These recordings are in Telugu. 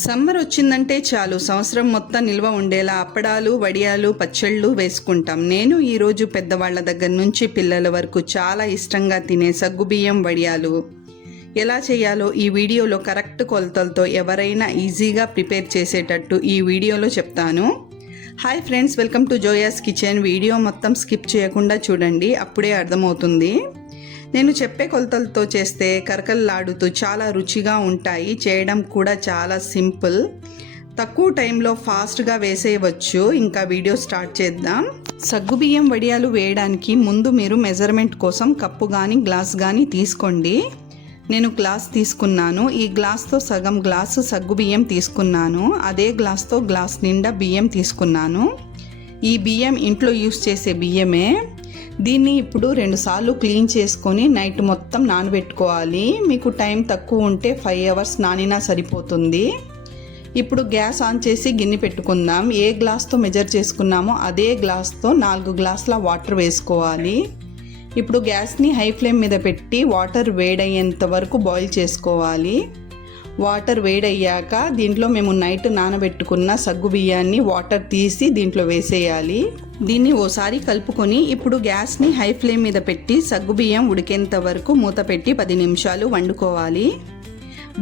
సమ్మర్ వచ్చిందంటే చాలు సంవత్సరం మొత్తం నిల్వ ఉండేలా అప్పడాలు, వడియాలు, పచ్చళ్ళు వేసుకుంటాం. నేను ఈరోజు పెద్దవాళ్ళ దగ్గర నుంచి పిల్లల వరకు చాలా ఇష్టంగా తినే సగ్గుబియ్యం వడియాలు ఎలా చేయాలో ఈ వీడియోలో కరెక్ట్ కొలతలతో ఎవరైనా ఈజీగా ప్రిపేర్ చేసేటట్టు ఈ వీడియోలో చెప్తాను. Hi friends, welcome to Joya's kitchen. Video మొత్తం స్కిప్ చేయకుండా చూడండి, అప్పుడే అర్థమవుతుంది. నేను చెప్పే కొలతలతో చేస్తే కరకల్లాడుతూ చాలా రుచిగా ఉంటాయి. చేయడం కూడా చాలా సింపుల్, తక్కువ టైంలో ఫాస్ట్గా వేసేయవచ్చు. ఇంకా వీడియో స్టార్ట్ చేద్దాం. సగ్గుబియ్యం వడియాలు వేయడానికి ముందు మీరు మెజర్మెంట్ కోసం కప్పు కానీ గ్లాస్ కానీ తీసుకోండి. నేను గ్లాస్ తీసుకున్నాను. ఈ గ్లాస్తో సగం గ్లాసు సగ్గుబియ్యం తీసుకున్నాను. అదే గ్లాస్తో గ్లాస్ నిండా బియ్యం తీసుకున్నాను. ఈ బియ్యం ఇంట్లో యూస్ చేసే బియ్యమే. దీన్ని ఇప్పుడు 2 సార్లు క్లీన్ చేసుకొని నైట్ మొత్తం నానబెట్టుకోవాలి. మీకు టైం తక్కువ ఉంటే 5 అవర్స్ నానినా సరిపోతుంది. ఇప్పుడు గ్యాస్ ఆన్ చేసి గిన్నె పెట్టుకుందాం. ఏ గ్లాస్తో మెజర్ చేసుకున్నామో అదే గ్లాస్తో 4 గ్లాసుల వాటర్ వేసుకోవాలి. ఇప్పుడు గ్యాస్ని హై ఫ్లేమ్ మీద పెట్టి వాటర్ వేడయ్యేంత వరకు బాయిల్ చేసుకోవాలి. వాటర్ వేడయ్యాక దీంట్లో మేము నైట్ నానబెట్టుకున్న సగ్గు బియ్యాన్ని వాటర్ తీసి దీంట్లో వేసేయాలి. దీన్ని ఓసారి కలుపుకొని ఇప్పుడు గ్యాస్ని హై ఫ్లేమ్ మీద పెట్టి సగ్గు బియ్యం ఉడికేంత వరకు మూత పెట్టి 10 నిమిషాలు వండుకోవాలి.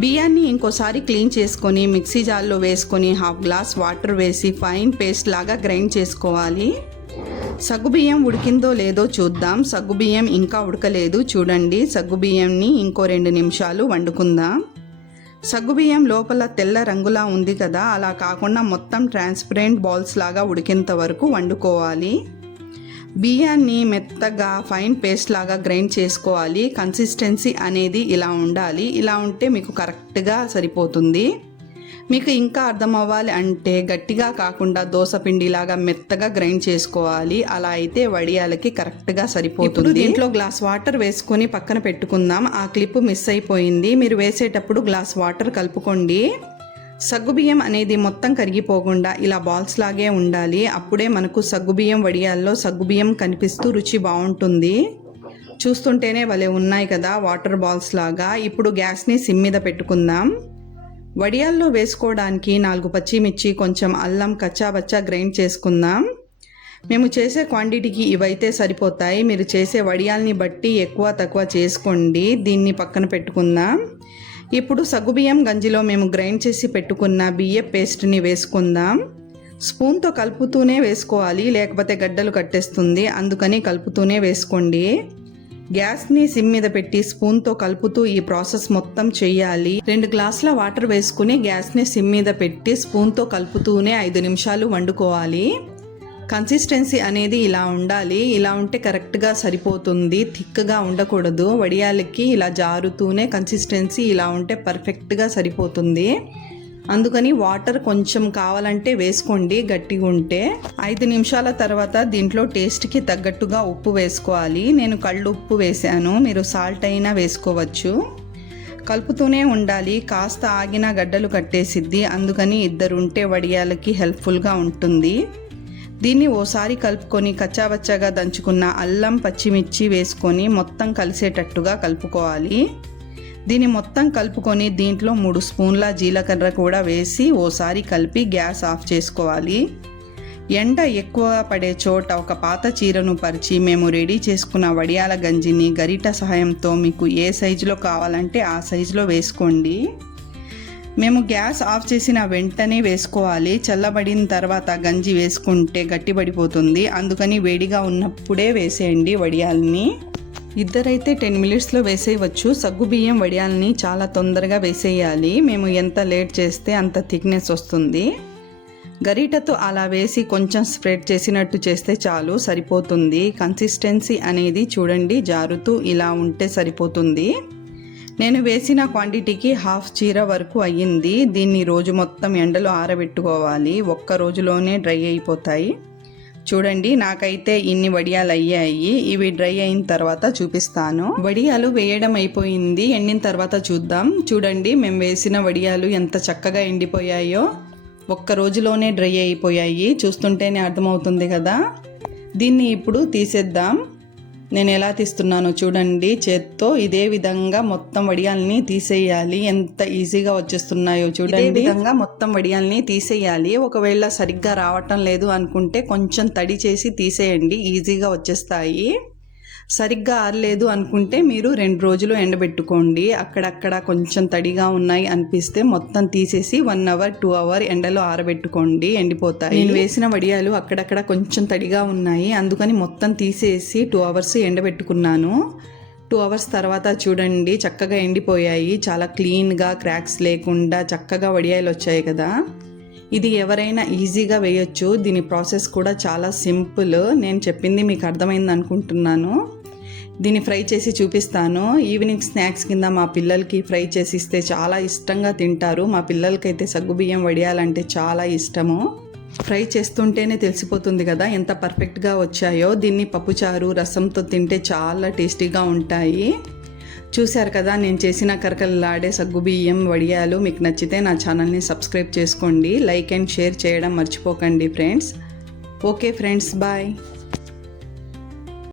బియ్యాన్ని ఇంకోసారి క్లీన్ చేసుకొని మిక్సీ జార్లో వేసుకొని 1/2 గ్లాస్ వాటర్ వేసి ఫైన్ పేస్ట్ లాగా గ్రైండ్ చేసుకోవాలి. సగ్గుబియ్యం ఉడికిందో లేదో చూద్దాం. సగ్గుబియ్యం ఇంకా ఉడకలేదు, చూడండి. సగ్గుబియ్యంని ఇంకో 2 నిమిషాలు వండుకుందాం. సగ్గుబియ్యం లోపల తెల్ల రంగులా ఉంది కదా, అలా కాకుండా మొత్తం ట్రాన్స్పరెంట్ బాల్స్ లాగా ఉడికేంత వరకు వండుకోవాలి. బియ్యాన్ని మెత్తగా ఫైన్ పేస్ట్ లాగా గ్రైండ్ చేసుకోవాలి. కన్సిస్టెన్సీ అనేది ఇలా ఉండాలి. ఇలా ఉంటే మీకు కరెక్ట్గా సరిపోతుంది. మీకు ఇంకా అర్థం అవ్వాలి అంటే గట్టిగా కాకుండా దోస పిండిలాగా మెత్తగా గ్రైండ్ చేసుకోవాలి. అలా అయితే వడియాలకి కరెక్ట్గా సరిపోతుంది. దీంట్లో గ్లాస్ వాటర్ వేసుకొని పక్కన పెట్టుకుందాం. ఆ క్లిప్ మిస్ అయిపోయింది. మీరు వేసేటప్పుడు గ్లాస్ వాటర్ కలుపుకోండి. సగ్గుబియ్యం అనేది మొత్తం కరిగిపోకుండా ఇలా బాల్స్ లాగే ఉండాలి. అప్పుడే మనకు సగ్గుబియ్యం వడియాల్లో సగ్గుబియ్యం కనిపిస్తూ రుచి బాగుంటుంది. చూస్తుంటేనే భలే ఉన్నాయి కదా వాటర్ బాల్స్ లాగా. ఇప్పుడు గ్యాస్ని సిమ్ మీద పెట్టుకుందాం. వడియాల్లో వేసుకోవడానికి 4 పచ్చిమిర్చి, కొంచెం అల్లం కచ్చాబచ్చా గ్రైండ్ చేసుకుందాం. మేము చేసే క్వాంటిటీకి ఇవైతే సరిపోతాయి. మీరు చేసే వడియాల్ని బట్టి ఎక్కువ తక్కువ చేసుకోండి. దీన్ని పక్కన పెట్టుకుందాం. ఇప్పుడు సగ్గుబియ్యం గంజిలో మేము గ్రైండ్ చేసి పెట్టుకున్న బియ్య పేస్ట్ని వేసుకుందాం. స్పూన్తో కలుపుతూనే వేసుకోవాలి, లేకపోతే గడ్డలు కట్టేస్తుంది. అందుకని కలుపుతూనే వేసుకోండి. గ్యాస్ని సిమ్ మీద పెట్టి స్పూన్తో కలుపుతూ ఈ ప్రాసెస్ మొత్తం చేయాలి. 2 గ్లాసుల వాటర్ వేసుకుని గ్యాస్ని సిమ్ మీద పెట్టి స్పూన్తో కలుపుతూనే 5 నిమిషాలు వండుకోవాలి. కన్సిస్టెన్సీ అనేది ఇలా ఉండాలి. ఇలా ఉంటే కరెక్ట్గా సరిపోతుంది. థిక్గా ఉండకూడదు. వడియాలకి ఇలా జారుతూనే కన్సిస్టెన్సీ ఇలా ఉంటే పర్ఫెక్ట్గా సరిపోతుంది. అందుకని వాటర్ కొంచెం కావాలంటే వేసుకోండి గట్టిగా ఉంటే. 5 నిమిషాల తర్వాత దీంట్లో టేస్ట్కి తగ్గట్టుగా ఉప్పు వేసుకోవాలి. నేను కళ్ళు ఉప్పు వేసాను, మీరు సాల్ట్ అయినా వేసుకోవచ్చు. కలుపుతూనే ఉండాలి. కాస్త ఆగిన గడ్డలు కట్టేసిద్ది. అందుకని 2 ఉంటే వడియాలకి హెల్ప్ఫుల్గా ఉంటుంది. దీన్ని ఓసారి కలుపుకొని కచ్చాబచ్చాగా దంచుకున్న అల్లం పచ్చిమిర్చి వేసుకొని మొత్తం కలిసేటట్టుగా కలుపుకోవాలి. దీన్ని మొత్తం కలుపుకొని దీంట్లో 3 స్పూన్ల జీలకర్ర కూడా వేసి ఓసారి కలిపి గ్యాస్ ఆఫ్ చేసుకోవాలి. ఎండ ఎక్కువ పడే చోట ఒక పాత చీరను పరిచి మేము రెడీ చేసుకున్న వడియాల గంజిని గరిట సహాయంతో మీకు ఏ సైజులో కావాలంటే ఆ సైజులో వేసుకోండి. మేము గ్యాస్ ఆఫ్ చేసిన వెంటనే వేసుకోవాలి. చల్లబడిన తర్వాత గంజి వేసుకుంటే గట్టిపడిపోతుంది. అందుకని వేడిగా ఉన్నప్పుడే వేసేయండి వడియాలని. 2 అయితే 10 మినిట్స్లో వేసేయవచ్చు. సగ్గుబియ్యం వడియాలని చాలా తొందరగా వేసేయాలి. మేము ఎంత లేట్ చేస్తే అంత థిక్నెస్ వస్తుంది. గరిటతో అలా వేసి కొంచెం స్ప్రెడ్ చేసినట్టు చేస్తే చాలు, సరిపోతుంది. కన్సిస్టెన్సీ అనేది చూడండి, జారుతూ ఇలా ఉంటే సరిపోతుంది. నేను వేసిన క్వాంటిటీకి 1/2 చీర వరకు అయ్యింది. దీన్ని రోజు మొత్తం ఎండలో ఆరబెట్టుకోవాలి. ఒక్క రోజులోనే డ్రై అయిపోతాయి. చూడండి, నాకైతే ఇన్ని వడియాలు అయ్యాయి. ఇవి డ్రై అయిన తర్వాత చూపిస్తాను. వడియాలు వేయడం అయిపోయింది, ఎండిన తర్వాత చూద్దాం. చూడండి, మేము వేసిన వడియాలు ఎంత చక్కగా ఎండిపోయాయో. ఒక్క రోజులోనే డ్రై అయిపోయాయి. చూస్తుంటేనే అర్థమవుతుంది కదా. దీన్ని ఇప్పుడు తీసేద్దాం. నేను ఎలా తీస్తున్నానో చూడండి, చేత్తో ఇదే విధంగా మొత్తం వడియాల్ని తీసేయాలి. ఎంత ఈజీగా వచ్చేస్తున్నాయో చూడండి. ఇదే విధంగా మొత్తం వడియాల్ని తీసేయాలి. ఒకవేళ సరిగ్గా రావటం లేదు అనుకుంటే కొంచెం తడి చేసి తీసేయండి, ఈజీగా వచ్చేస్తాయి. సరిగ్గా ఆరలేదు అనుకుంటే మీరు 2 రోజులు ఎండబెట్టుకోండి. అక్కడక్కడ కొంచెం తడిగా ఉన్నాయి అనిపిస్తే మొత్తం తీసేసి 1 అవర్ 2 అవర్ ఎండలో ఆరబెట్టుకోండి, ఎండిపోతాయి. నేను వేసిన వడియాలు అక్కడక్కడ కొంచెం తడిగా ఉన్నాయి, అందుకని మొత్తం తీసేసి 2 అవర్స్ ఎండబెట్టుకున్నాను. 2 అవర్స్ తర్వాత చూడండి చక్కగా ఎండిపోయాయి. చాలా క్లీన్గా క్రాక్స్ లేకుండా చక్కగా వడియాలు వచ్చాయి కదా. ఇది ఎవరైనా ఈజీగా వేయొచ్చు. దీని ప్రాసెస్ కూడా చాలా సింపుల్. నేను చెప్పింది మీకు అర్థమైంది అనుకుంటున్నాను. దీన్ని ఫ్రై చేసి చూపిస్తాను. ఈవినింగ్ స్నాక్స్ కింద మా పిల్లలకి ఫ్రై చేసి ఇస్తే చాలా ఇష్టంగా తింటారు. మా పిల్లలకైతే సగ్గుబియ్యం వడియాలంటే చాలా ఇష్టము. ఫ్రై చేస్తుంటేనే తెలిసిపోతుంది కదా ఎంత పర్ఫెక్ట్గా వచ్చాయో. దీన్ని పప్పుచారు రసంతో తింటే చాలా టేస్టీగా ఉంటాయి. చూశారు కదా నేను చేసిన కరకరలాడే సగ్గుబియ్యం వడియాలు. మీకు నచ్చితే నా ఛానల్ని సబ్స్క్రైబ్ చేసుకోండి, లైక్ అండ్ షేర్ చేయడం మర్చిపోకండి ఫ్రెండ్స్. Okay friends, bye.